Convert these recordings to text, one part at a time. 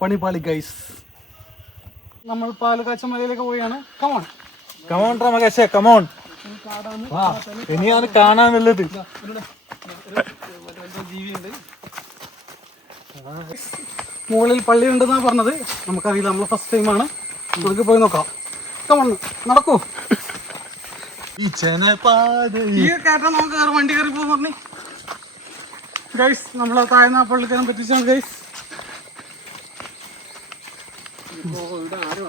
പണിപ്പാളി guys. നമ്മൾ പാലക്കാച്ച മലയിലേക്ക് പോവുകയാണ്. കമോൺ കമോൺ റമകേഷേ കമോൺ. ഇനിയാണ് കാണാനുള്ളത്. ജീവിയുണ്ട്, മുകളിൽ പള്ളി ഉണ്ടെന്നാണ് പറഞ്ഞത്. നമുക്കറിയില്ല, നമ്മൾ ഫസ്റ്റ് ടൈമാണ്. നമുക്ക് പോയി നോക്കാം. കമോൺ നടക്കൂ. ഈ കേട്ടാ നമുക്ക് വണ്ടി കയറി പോകുന്ന പറഞ്ഞു ഗൈസ്. നമ്മളെ താഴ്ന്ന പള്ളിക്കാരൻ പറ്റിച്ചാണ് ഗൈസ്.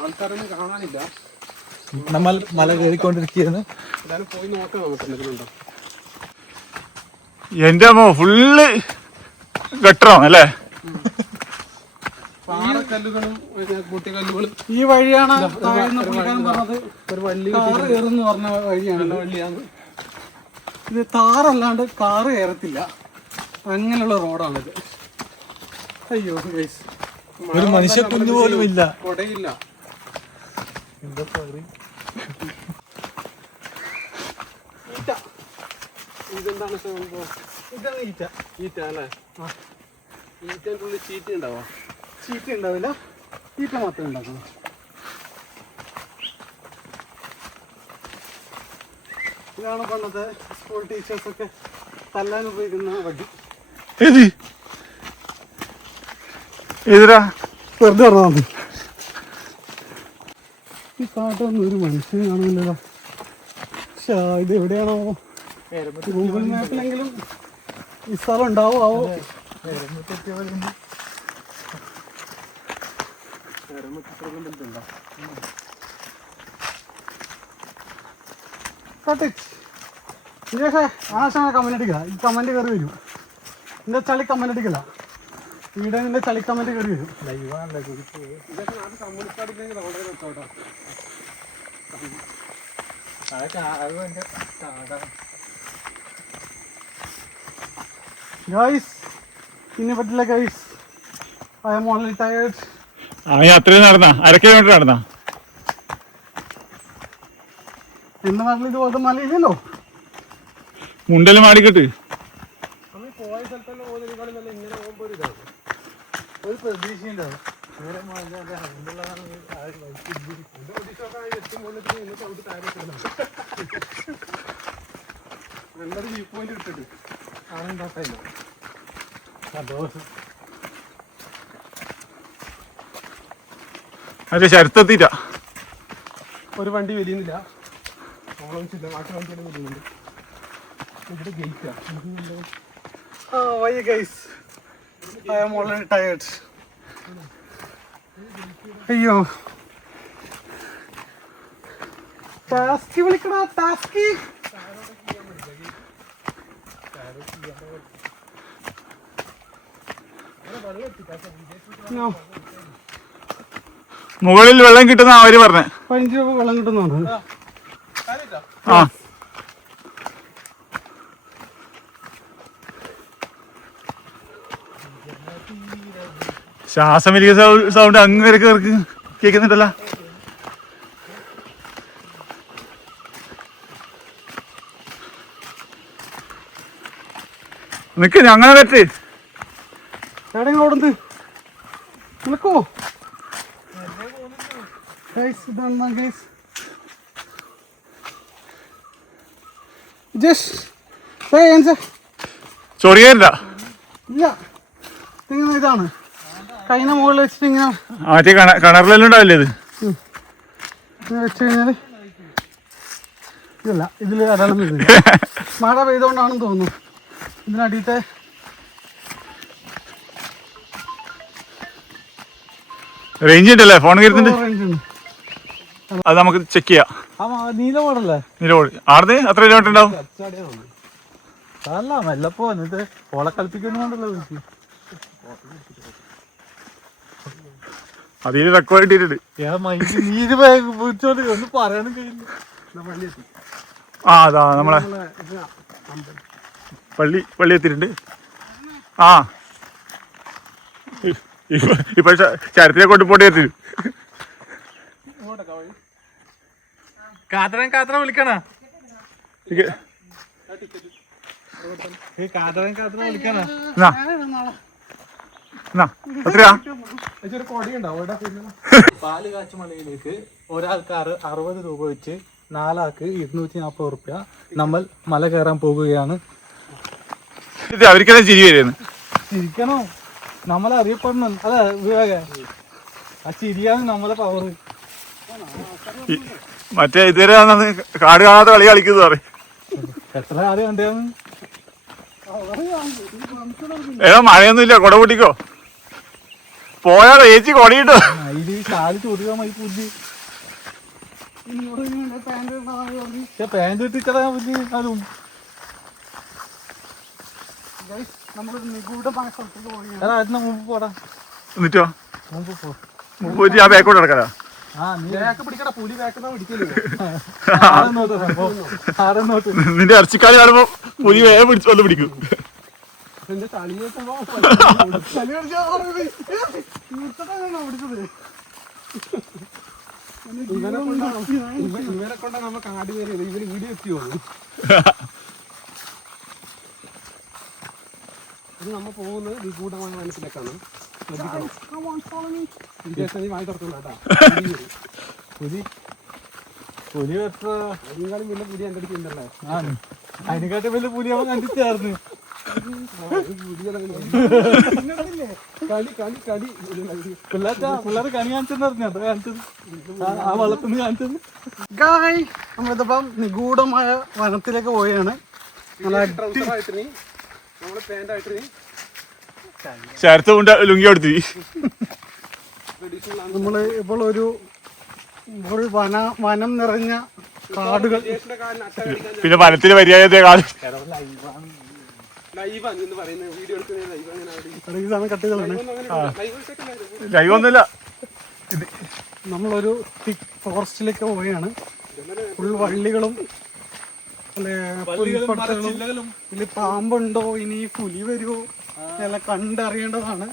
ആൾക്കാരൊന്നും കാണാനില്ല. നമ്മൾ മല കയറിക്കൊണ്ടിരിക്കുകയാണ്. എല്ലാവരും പോയി നോക്കാം നമുക്ക് എന്തെങ്കിലും. എന്റെ അമ്മ ഫുള്ള് ഗട്ടറാണ് അല്ലേ? പാറക്കല്ലുകളും കുട്ടിക്കല്ലുകളും. ഈ വഴിയാണ് താഴ്ന്ന പള്ളിക്കാരൻ പറഞ്ഞത്. ഒരു വള്ളി കാറ് കയറുന്ന പറഞ്ഞ വഴിയാണ്. വള്ളിയാണ് ഇത്. താറല്ലാണ്ട് കാറ് കയറത്തില്ല, അങ്ങനെയുള്ള റോഡാണിത്. അയ്യോ ഗൈസ്, ഒരു മനുഷ്യ കുഞ്ഞു പോലും ഇല്ല, കൊടയില്ല. ഇതെന്താണ് സംഭവം? ഇതാണ് ഈറ്റ. ഈറ്റ അല്ലേ? ഈറ്റൻ്റെ ഉള്ളിൽ ചീറ്റ ഉണ്ടാവോ? ചീറ്റ ഉണ്ടാവില്ല, ഈറ്റ മാത്രമേ ഉണ്ടാക്കുള്ളൂ. ഇതാണ് പണ്ടത്തെ സ്കൂൾ ടീച്ചേഴ്സൊക്കെ തല്ലാൻ ഉപയോഗിക്കുന്ന വടി. വെറുതെ പറഞ്ഞാൽ ഈ കാട്ടൊന്നും ഒരു മനുഷ്യനെ കാണുന്നില്ലല്ലോ. പക്ഷേ ഇത് എവിടെയാണോ? ഗൂഗിൾ മാപ്പിലെങ്കിലും ഈ സ്ഥലം ഉണ്ടാവോ ആവോ? ആശാന കമന്റ് അടിക്കില്ല. ഈ കമന്റ് കയറി വരും. നിന്റെ ചളി കമന്റ് അടിക്കില്ല. ഇവിടെ നിന്റെ ചളി കമന്റ് കയറി വരും. ഗൈസ് ഇനി പറ്റില്ല guys. I am only tired. അത്രയും നടന്ന 1/2 കിലോമീറ്റർ നടന്ന. എന്റെ നാട്ടിൽ ഇതുപോലത്തെ മലയില്ലല്ലോ. മുണ്ടല് മാടിക്കിട്ട് പോയ സ്ഥലത്തന്നെ പോകുന്നതിനേക്കാളും നല്ല ഇങ്ങനെ പോകുമ്പോ ഒരു ഇതാണ്, ഒരു പ്രതീക്ഷയുണ്ടാവും. നല്ലൊരു വ്യൂ പോയിന്റ് കിട്ടിട്ട് ആണെണ്ടായില്ല. അതെ ശരത്തെത്തിയിട്ട ഒരു വണ്ടി വരുന്നില്ല. ബാക്കി വണ്ടിയെല്ലാം വരുന്നുണ്ട്. ഇവിടെ ഗേറ്റാ. വയ്യ guys, I am already tired. അയ്യോ ടാസ്കി വിളിക്കടാ, ടാസ്കി. മുകളിൽ വെള്ളം കിട്ടുന്ന അവര് പറഞ്ഞ 15 രൂപ വെള്ളം കിട്ടുന്നുണ്ട്. ആ ശ്വാസം വലിയ സൗണ്ട് അങ്ങനെ കേൾക്കുന്നുണ്ടല്ലോ. നിക്ക് ഞങ്ങളെ തെറ്റ് എവിടെയെങ്കിലും ഓടുന്നു നിൽക്കോ ഗൈസ്. ഇതാണ് ഗൈസ്. ചൊറിയല്ല ഇല്ല, ഇങ്ങനെ ഇതാണ് കൈന മുകളിൽ വെച്ചിട്ട് ഇങ്ങനെ മറ്റേ കിണറിലെല്ലാം ഉണ്ടാവില്ലേ ഇത് വെച്ച് കഴിഞ്ഞാൽ ഇതല്ല, ഇതിൽ അടയാളം വരുന്നില്ല. മഴ പെയ്തുകൊണ്ടാണെന്ന് തോന്നുന്നു. ഇതിനടിയത്തെ റേഞ്ച് ഉണ്ടല്ലേ? ഫോൺ കരുത്തുണ്ട്. റേഞ്ച് ഉണ്ട്. അത് നമുക്ക് ചെക്ക് ചെയ്യാം. നീലമോടല്ലേ? നീലമോട് ആർന്ന് എത്ര കിലോമീറ്റർ ഉണ്ടാവും? അല്ല മെല്ലപ്പോ എന്നിട്ട് ഓളെ കളിപ്പിക്കുന്നുണ്ടല്ലോ. അതിൽ റെക്കോർഡ് ഇട്ടിട്ടുണ്ട്. ഒന്നും പറയാനും കഴിയില്ല. ആ അതാ നമ്മളെ പള്ളി എത്തിയിട്ടുണ്ട്. ആ ഇപ്പൊ ചരത്തിനെ കൊണ്ട് പോണ്ടി എത്തി. കാതറ വിളിക്കണ കാതറ വിളിക്കണ. എത്രയാ? പാല് കാച്ചുമലയിലേക്ക് ഒരാൾക്കാർ 60 രൂപ വെച്ച് 4 ആൾക്ക് 240 റുപ്യ നമ്മൾ മല കയറാൻ പോകുകയാണ്. ഇത് അവർക്കെല്ലാം ചിരി വരുന്നു. ചിരിക്കണോ? നമ്മളറിയപ്പെടണം അല്ല വിവേക, ആ ചിരിയാണ് നമ്മളെ പവർ. മറ്റേ ഇതുവരെ കാട് കാണാത്ത കളി കളിക്കുന്നത് പറയും. എത്ര ആദ്യം കണ്ടാന്ന് ഏതാ മഴയൊന്നും ഇല്ല, കൊട പൊട്ടിക്കോ പോയാലോ ചേച്ചി കൊടയിട്ടോ. ഇത് കാല് ചോദിക്കാൻ മതി പുല്ല്. പാൻറ് ഇട്ടിട്ടാ പുല്ല്. അതും അതിന് മുമ്പ് പോടാ. എന്നിട്ടോ മുമ്പ് പോ. മുമ്പ് പോയിട്ട് ആ ബാക്കോട്ട് കിടക്കാ. നിന്റെ ഇറച്ചിക്കാലി കാണുമ്പോ പുലി വേഗം പിടിച്ചു വന്ന് പിടിക്കും. ഇവരെ കൊണ്ടാ നമ്മ കാട് കയറിയത്. ഇവര് വീഡിയോ എത്തി പോകുന്നു. ഇത് നമ്മ പോകുന്നത് നിഗൂഢമായ മനസ്സിലേക്കാണ്. വായി തുറക്കണ്ടാ. പുലി പുലി എത്ര അതിനേക്കാളും വലിയ പുലി എൻ്റെ അടുത്ത് ഉണ്ടല്ലേ. അതിനെക്കാട്ടും വലിയ പുലി അവൻ കണ്ടിട്ടായിരുന്നു. പിള്ളേർ കണി കാണിച്ചെന്നറിഞ്ഞത് കാണിച്ചത് ആ വള്ളത്തിന് കാണിച്ചത്. നമ്മളിതിപ്പം നിഗൂഢമായ വനത്തിലേക്ക് പോവുകയാണ്. ശരത്ത് കൊണ്ട് ലുങ്കി കൊടുത്തി. നമ്മള് ഇപ്പോൾ ഒരു വനം നിറഞ്ഞ കാടുകൾ. പിന്നെ വനത്തിന് പര്യായത്തെ കാട് കട്ടുകളാണ്. ലൈവൊന്നുമില്ല. നമ്മളൊരു തിക് ഫോറസ്റ്റിലേക്ക് പോവുകയാണ്. ഫുൾ വള്ളികളും പുൽപ്പട്ടകളും. ഇതിൽ പാമ്പുണ്ടോ, ഇനി പുലി വരുമോ എല്ലാം കണ്ടറിയേണ്ടതാണ്.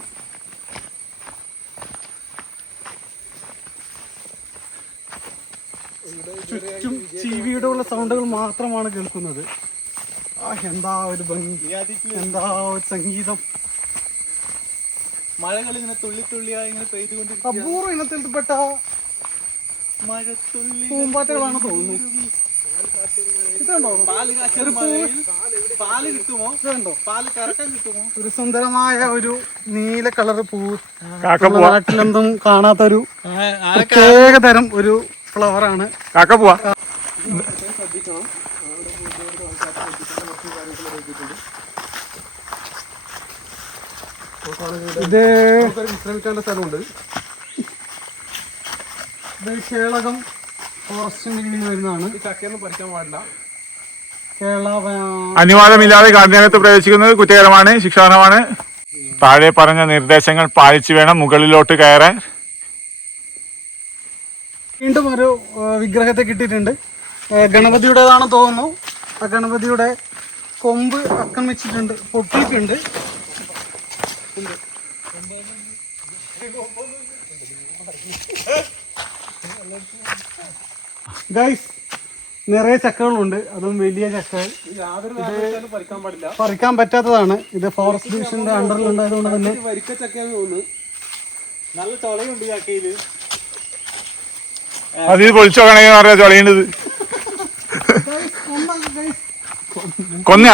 ചുറ്റും ചീവിയുടെ ഉള്ള സൗണ്ടുകൾ മാത്രമാണ് കേൾക്കുന്നത്. എന്താ ഒരു ഭംഗി, എന്താ ഒരു സംഗീതം. മഴകൾ ഇങ്ങനെ തുള്ളി തുള്ളിയായി ഇങ്ങനെ പെയ്തുകൊണ്ടിരിക്കും. അപൂർവ ഇനത്തിൽപ്പെട്ട മഴത്തുള്ളി പൂമ്പാറ്റകളാണ് തോന്നുന്നു. ഇതുണ്ടോ പാല് കിട്ടുമോ? ഇതുണ്ടോ പാല് കറക്കം കിട്ടുമോ? ഒരു സുന്ദരമായ ഒരു നീല കളർ പൂവ്. കാക്കപ്പൂവാ. നാട്ടിലെന്തും കാണാത്തൊരു പ്രത്യേക തരം ഒരു ഫ്ലവറാണ്. കാക്കപ്പൂവാ. ശ്രദ്ധിക്കണം. ഇത് വിശ്രമിക്കേണ്ട സ്ഥലമുണ്ട്. ഇത് കേളകം ഫോറസ്റ്റിന് കീഴിൽ വരുന്നതാണ്. ഈ ചക്കയൊന്നും പറിക്കാൻ പാടില്ല. അനുവാദമില്ലാതെ കാടിനകത്ത് പ്രവേശിക്കുന്നത് കുറ്റകരമാണ്, ശിക്ഷാർഹമാണ്. താഴെ പറഞ്ഞ നിർദ്ദേശങ്ങൾ പാലിച്ചു വേണം മുകളിലോട്ട് കയറാൻ. വീണ്ടും ഒരു വിഗ്രഹത്തെ കിട്ടിയിട്ടുണ്ട്. ഗണപതിയുടേതാണെന്ന് തോന്നുന്നു. ആ ഗണപതിയുടെ കൊമ്പ് ആക്രമിച്ചിട്ടുണ്ട്, പൊട്ടിയിട്ടുണ്ട്. ഗൈസ്, നിറയെ ചക്കകളുണ്ട്, അതും വലിയ ചക്കകൾ. പറിക്കാൻ പറ്റാത്തതാണ്. ഇത് ഫോറസ്റ്റ് ഡിവിഷന്റെ അണ്ടറിൽ ഉണ്ടായതുകൊണ്ട് തന്നെ വരിക്കച്ചക്കയാന്ന് തോന്നുന്നു. നല്ല ചൊളയുണ്ട് ചക്കയില്. അതിൽ പൊളിച്ചു നോക്കണമെങ്കിൽ പറയാ ചൊളയേണ്ടത്. കൊന്ന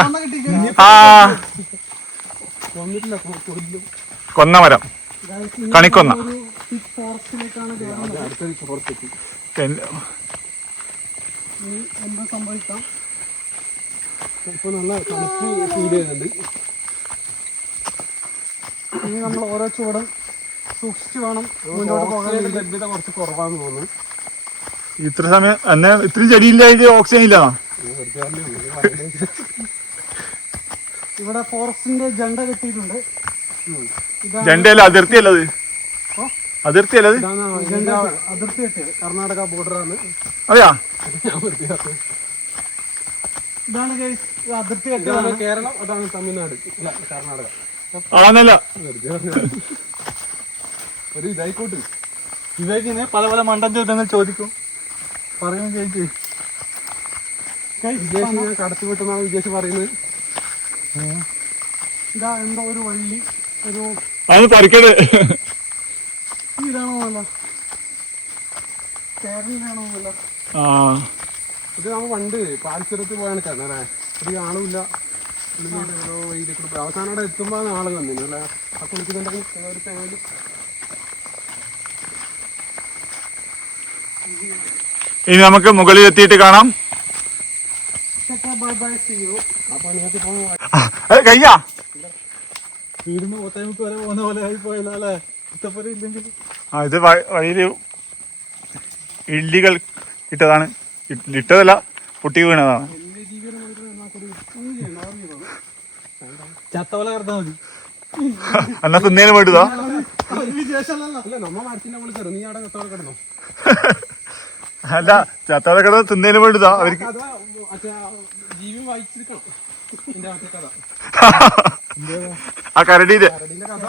കൊന്ന മരം, കണിക്കൊന്ന. ഫോറസ്റ്റിലേക്കാണ് എന്താ സംഭവിക്കാം. ഇപ്പൊ നല്ല തണുപ്പ് ഫീൽ ചെയ്യുന്നുണ്ട്. ഇനി നമ്മൾ ഓരോ ചൂടും സൂക്ഷിച്ചു വേണം മുന്നോട്ട് പോകാൻ. ലഭ്യത കുറച്ച് കുറവാന്ന് തോന്നുന്നു. ഇത്ര സമയം എന്നെ ഇത്രയും ചെടിയില്ല, ഓക്സിജൻ ഇല്ല. ഇവിടെ ഫോറസ്റ്റിന്റെ ജണ്ട കെട്ടിയിട്ടുണ്ട്. ജണ്ടയല്ല, അതിർത്തിയല്ലത്. അതിർത്തിയല്ലത്, അതിർത്തി കെട്ടിയത് കർണാടക ബോർഡറാണ്. അതെയാ? ഇതാണ് അതിർത്തി കെട്ടിയതാണ്. കേരളം, അതാണ് തമിഴ്നാട്, കർണാടക. ആന്നല്ല ഒരു ഇതായിക്കോട്ട്. ഇവയ്ക്കിനെ പല പല മണ്ടൻ ചോദ്യങ്ങൾ ചോദിക്കും, പറയുകയും ചെയ്യും. വിജേഷ് ഞാൻ കടത്തി വിട്ടെന്നാണ് വിജേഷ് പറയുന്നത്. ഇതാ എന്തോ ഒരു വള്ളി, ഒരു അത് പറിക്കട്. ഇതാണോ മല? കേരളയിലാണോ മല? ആ ഇത് നമ്മൾ പണ്ട് പാൽച്ചുരത്ത് പോയാണ് കിണറേ. ഇത് കാണൂല. അവസാനം അവിടെ എത്തുമ്പോൾ ആള് വന്നിരുന്നു അല്ലേ? ആ കുളിക്കുന്നുണ്ടെങ്കിൽ ഒരു ഫാമിലി. ഇനി നമുക്ക് മുകളിൽ എത്തിയിട്ട് കാണാം. Bye bye see you. അപ്പോൾ നിങ്ങൾക്ക് പോകുമ്പോൾ കഴിഞ്ഞാ വീടിന് കോട്ടയമുക്ക് വരെ പോകുന്ന പോലെ ആയി പോയല്ലോ അല്ലേ? ഇഷ്ടപോലെ ഇല്ലെങ്കിൽ ആ ഇത് വഴിയിൽ ഇല്ലികൾ ഇട്ടതാണ്. ഇട്ടതല്ല, പൊട്ടി വീണതാണ്. ചത്തവല കിടത്താൽ മതി. എന്നാ തിന്നേലും വേണ്ടതാ. അല്ല നമ്മ മരത്തിന്റെ മുകളിൽ കയറും. നീ അവിടെ കത്തോടെ കിടന്നോ? അല്ല ചത്തവല കിടന്ന് തിന്നേലും വേണ്ടതാ അവർക്ക്. ജീവി വായിച്ചിരിക്കണം എന്റെ മറ്റേ കഥ. ആ കരടിയില് കരടിന്റെ കഥ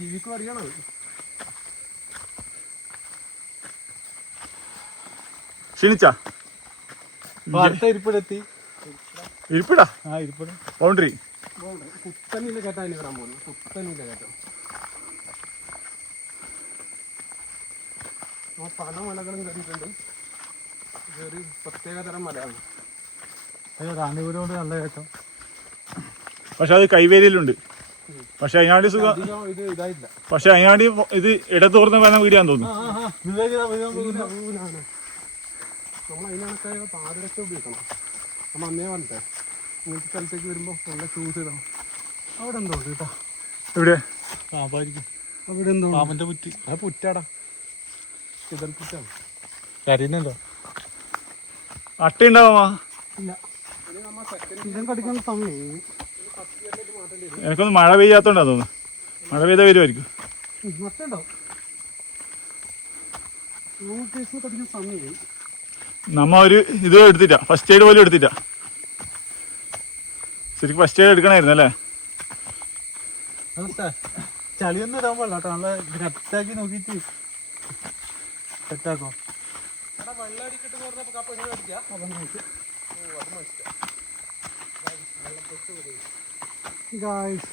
ജീവിക്കും അറിയണം. ക്ഷീണിച്ചാ? അടുത്ത ഇരിപ്പിടെത്തി. ഇരിപ്പിടാ. ആ ഇരിപ്പിട ബൗണ്ടറി കുത്തനില്ല കേട്ടാ ഇനി വരാൻ പോകുന്നു. കുത്തനില്ല കേട്ടോ. പല മലകളും കയറിയിട്ടുണ്ട്. ഇതൊരു പ്രത്യേകതരം മലയാണ്. അയ്യോ കാണിപുരം കൊണ്ട് നല്ല കേട്ടോ. പക്ഷെ അത് കൈവേലിയിലുണ്ട്. പക്ഷെ അതിനാടി സുഖം. അധികം ഇത് ഇതായില്ല. പക്ഷെ അതിനാടി ഇത് ഇടത്തോർന്ന് വേണം വീടിയാന്ന് തോന്നുന്നു. നമ്മൾ അതിനൊക്കെ പാതിരൊക്കെ ഉപയോഗിക്കണം. നമ്മൾ അന്നേ വന്നിട്ടേ ഇങ്ങനത്തെ സ്ഥലത്തേക്ക് വരുമ്പോൾ നല്ല ചൂസ് ഇടണം. അവിടെ എന്തോ ഉണ്ട് കേട്ടോ. എവിടെ? പാമ്പായിരിക്കും. അവിടെ എന്തോ പാമ്പിന്റെ പുറ്റി. അത് പുറ്റാടാ. ചിതൽ പുറ്റാണ്. കരിയുന്നുണ്ടോ? അട്ട ഉണ്ടാവാ? ഇല്ല. ഇതും കടിക്കുന്ന സമയം എനിക്കൊന്ന് മഴ പെയ്യാത്തോണ്ടാ തോന്നുന്നു. മഴ പെയ്താ വരുമായിരിക്കും. നട്ടുണ്ടാവും. കടിക്കുന്ന സമയം നമ്മ ഒരു ഇത് എടുത്തിട്ടാ, ഫസ്റ്റ് എയ്ഡ് പോലും എടുത്തിട്ടാ. ശരിക്കും ഫസ്റ്റ് എയ്ഡ് എടുക്കണമായിരുന്നു അല്ലേ? ചളിയൊന്നും ഇടാൻ പാടില്ല കേട്ടോ. നല്ല കറക്റ്റാക്കി നോക്കിയിട്ട് സെറ്റാക്കോ. ഗായ്സ്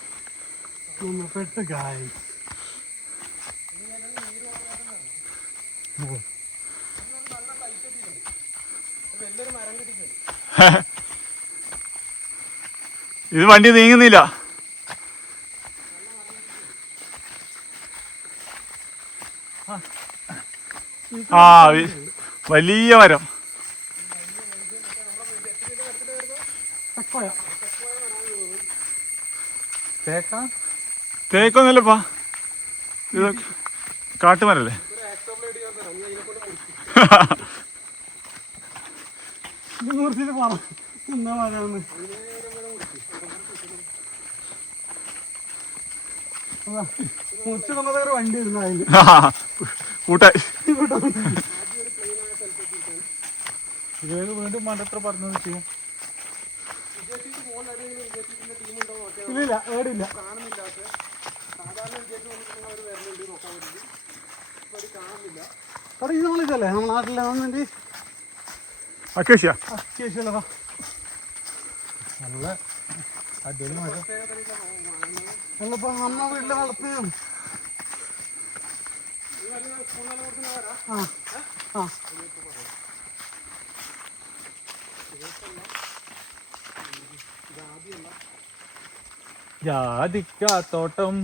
നമ്മൾ പെട്ട് ഗായ്സ്. ഇത് വണ്ടി നീങ്ങുന്നില്ല. ആ വലിയ മരം. തേക്കൊന്നുമല്ലപ്പാ, ഇത് കാട്ടുമരല്ലേ? വണ്ടി ഇരുന്ന അതില് കൂട്ടായി വീണ്ടും മണ്ടത്ര പറഞ്ഞു ചെയ്യാം. ഇല്ല ഏടില്ല. ഇത് നമ്മളിതല്ലേ നമ്മുടെ നാട്ടിലാവുന്നുണ്ട്. അക്കേഷ്യ അത്യാവശ്യമല്ലതാ. നല്ല അടിപൊളി മഴ. അല്ലപ്പോ നമ്മ വീട്ടിലെ വളർത്ത്. ആ ആ ജാതിക്കാത്തോട്ടം.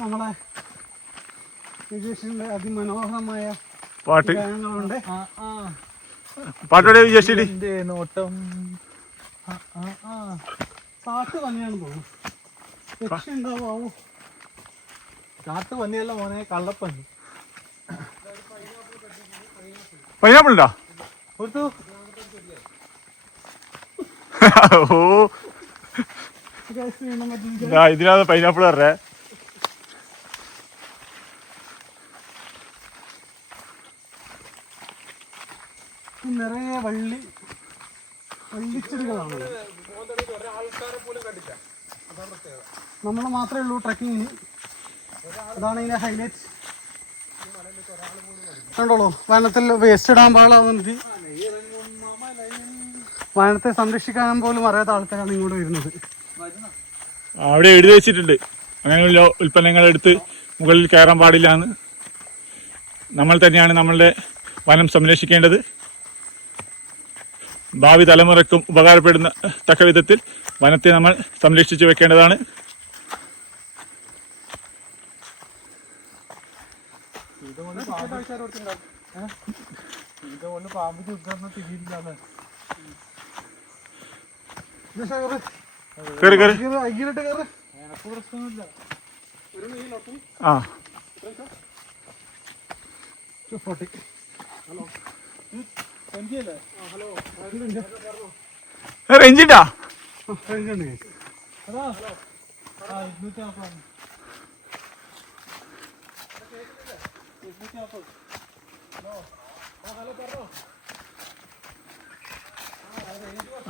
നമ്മളെ വിജേഷിന്റെ അതിമനോഹരമായ പാട്ട് ഗാനങ്ങളുണ്ട്. പാട്ടോടെ വിജയിച്ചിട്ട് നോട്ടം. പാട്ട് തന്നെയാണെന്ന് തോന്നുന്നു. രക്ഷ ഉണ്ടാവോ? കാട്ട് പന്നിയല്ല മോനെ, കള്ളപ്പന്നി. പൈനാപ്പിൾ ഉണ്ടോ? കൊടുത്തു. ഓ ഇതിനകത്ത് പൈനാപ്പിൾ പറഞ്ഞേ. നിറയെ വള്ളിച്ചെടികളാണ്. നമ്മൾ മാത്രമേ ഉള്ളൂ ട്രക്കിങ്ങിന്. അതാണ് ഇതിന്റെ ഹൈലൈറ്റ്. കണ്ടോളൂ, വനത്തിൽ വേസ്റ്റ് ഇടാൻ പാടില്ലാതെ വനത്തെ സംരക്ഷിക്കാൻ പോലും അറിയാത്ത ആൾക്കാരാണ് ഇങ്ങോട്ട് വരുന്നത്. അവിടെ എഴുതി വെച്ചിട്ടുണ്ട് അങ്ങനെയുള്ള ഉൽപ്പന്നങ്ങൾ എടുത്ത് മുകളിൽ കയറാൻ പാടില്ല എന്ന്. നമ്മൾ തന്നെയാണ് നമ്മളുടെ വനം സംരക്ഷിക്കേണ്ടത്. ഭാവി തലമുറയ്ക്കും ഉപകാരപ്പെടുന്ന തക്ക വിധത്തിൽ വനത്തെ നമ്മൾ സംരക്ഷിച്ചു വെക്കേണ്ടതാണ്. ഇതുകൊണ്ട് പാമ്പ് ചുറ്റുന്ന തിരിയില്ലാതെ കയറി കയറി എനക്ക് പ്രശ്നമൊന്നുമില്ല. ആ റേഞ്ചിണ്ടാ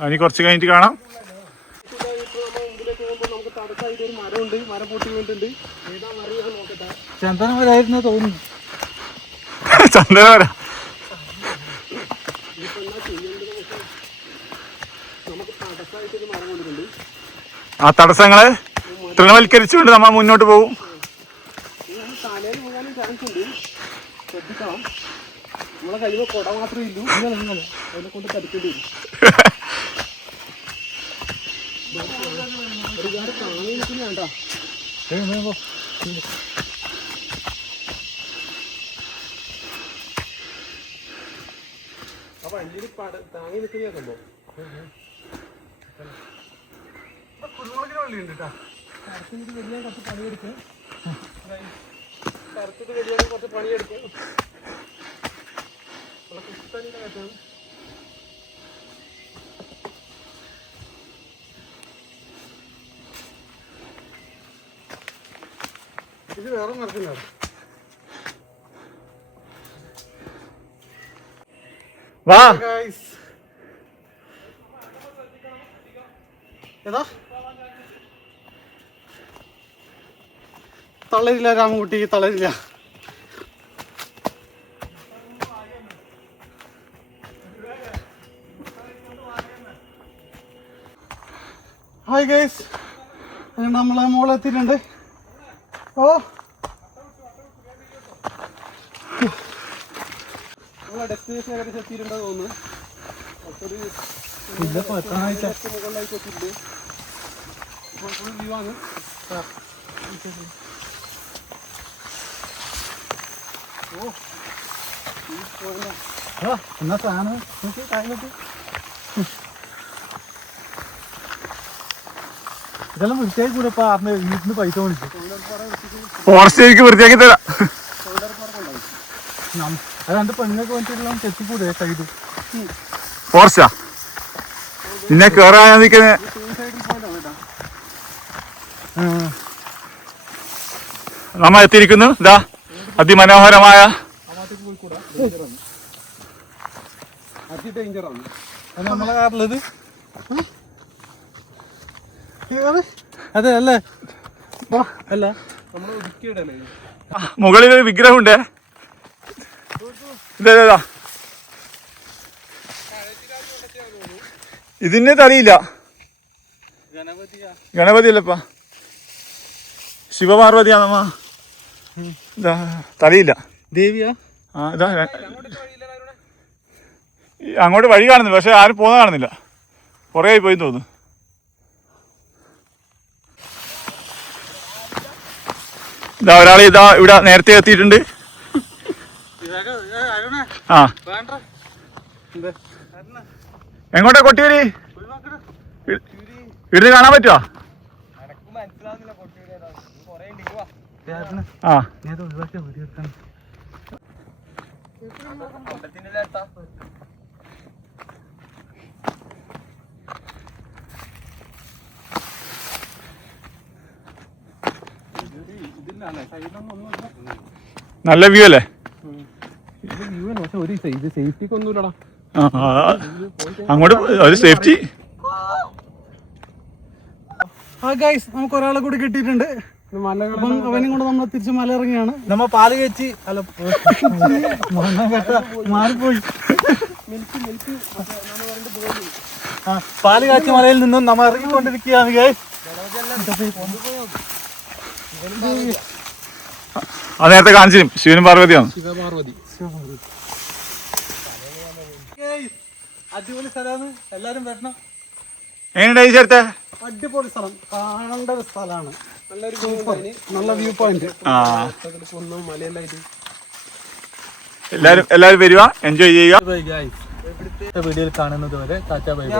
ഇനി കുറച്ച് കഴിഞ്ഞിട്ട് കാണാം. ചന്ദനമരായിരുന്നു തോന്നുന്നു. ചന്ദനമര ആ തടസ്സങ്ങളെ തൃണവൽക്കരിച്ചുകൊണ്ട് നമ്മൾ മുന്നോട്ട് പോകും. ശ്രദ്ധിക്കണം, നമ്മളെ കയ്യിൽ കൊട മാത്രമേ ഇല്ലൂ, അതിനെ കൊണ്ട് തടുക്കേണ്ടി വരും. ഒരുപാട് താങ്ങി നിൽക്കുന്ന വേണ്ട. അപ്പൊ വണ്ടിയിൽ താങ്ങി നിൽക്കുന്ന സംഭവം കുരുമുളകിന് വള്ളിയുണ്ട് കേട്ടോ. കറുത്തിട്ട് വലിയ കുറച്ച് പണിയെടുക്കും. കറുത്തിട്ട് വലിയ കുറച്ച് പണിയെടുക്കും. കുത്തണിയുടെ കറ്റാണ്. ഇത് വേറെ മരത്തിനാണ്. വാ ഏതാ തളരില്ല രാമൻകുട്ടി, തളരില്ല. ഹായ് ഗൈസ്, നമ്മളെ മോളെത്തിയിട്ടുണ്ട്. ഓ നമ്മളെ ഡെസ്റ്റിനേഷൻ ഏകദേശം എത്തിയിട്ടുണ്ടെന്ന് തോന്നുന്നു. മുകളിലായിട്ട് എത്തിയിട്ടുണ്ട്. ഫുൾ വ്യൂ ആണ്. എന്നാ സാധനം നോക്കി കായലോട്ട് ഇതെല്ലാം വൃത്തിയാക്കി കൂടെ ഇപ്പൊ ആറിന് വീട്ടിന് പൈസ മേടിച്ചു. ഫോറസ്റ്റ് എനിക്ക് വൃത്തിയാക്കി തരാം. രണ്ട് പെണ്ണൊക്കെ വേണ്ടിയിട്ടുള്ള ചെത്തിക്കൂടെ സൈഡ് ഫോറസ്റ്റാ പിന്നെ കേറാൻ നിൽക്കുന്നത്. നമ്മൾ എത്തിയിരിക്കുന്നു. ഇതാ അതിമനോഹരമായ ഡേഞ്ചറാണ് നമ്മളെ കാറിലത്. അതെ അല്ലേ? അല്ല നമ്മൾ ഒതുക്കിയിടല്ലേ. മുകളിൽ ഒരു വിഗ്രഹമുണ്ട്. ഇതാ ഇതിന് തലയില്ല. ഗണപതി അല്ലപ്പാ, ശിവപാർവതിയാണമ്മ. ഇതാ തലയില്ല. ദേവിയാ? ആ ഇതാ അങ്ങോട്ട് വഴി കാണുന്നില്ല, പക്ഷെ ആരും പോകുന്ന കാണുന്നില്ല. കുറേ ആയി പോയി തോന്നുന്നു. ഇതാ ഒരാൾ ഇതാ ഇവിടെ നേരത്തെ എത്തിയിട്ടുണ്ട്. ആ എങ്ങോട്ടാ കൊട്ടിയൂരി? ഇവിടുന്ന് കാണാൻ പറ്റുമോ? ആ നല്ല വ്യൂ അല്ലേ? ഒരു സേഫ്റ്റിക്ക് ഒന്നുമില്ലടാ. അങ്ങോട്ട് ഒരു സേഫ്റ്റി. നമുക്ക് ഒരാളെ കൂടി കിട്ടിയിട്ടുണ്ട്. അപ്പം അവനും കൊണ്ട് നമ്മൾ തിരിച്ച് മല ഇറങ്ങിയാണ്. നമ്മ പാല് കഴിച്ച് അല്ല മാറിപ്പോയി. പാല് കാച്ചി മലയിൽ നിന്നും നമ്മ ഇറങ്ങിക്കൊണ്ടിരിക്കുകയാണ്. അത് നേരത്തെ കാണിച്ചു ശിവനും പാർവതിയാണ്. ശിവപാർവതി. അടിപൊളി സ്ഥലമാണ്, എല്ലാരും വരണം. എങ്ങനെയുണ്ട് ഈ ചേർത്തെ? അടിപൊളി സ്ഥലം, കാണേണ്ട ഒരു സ്ഥലമാണ്. നല്ല വ്യൂ പോയിന്റ്. കുന്നും മലയെല്ലാം ആയിട്ട് എല്ലാരും വരുക, എൻജോയ് ചെയ്യുക. വീഡിയോയിൽ കാണുന്നത് വരെ ടാറ്റാ ബൈ ബൈ.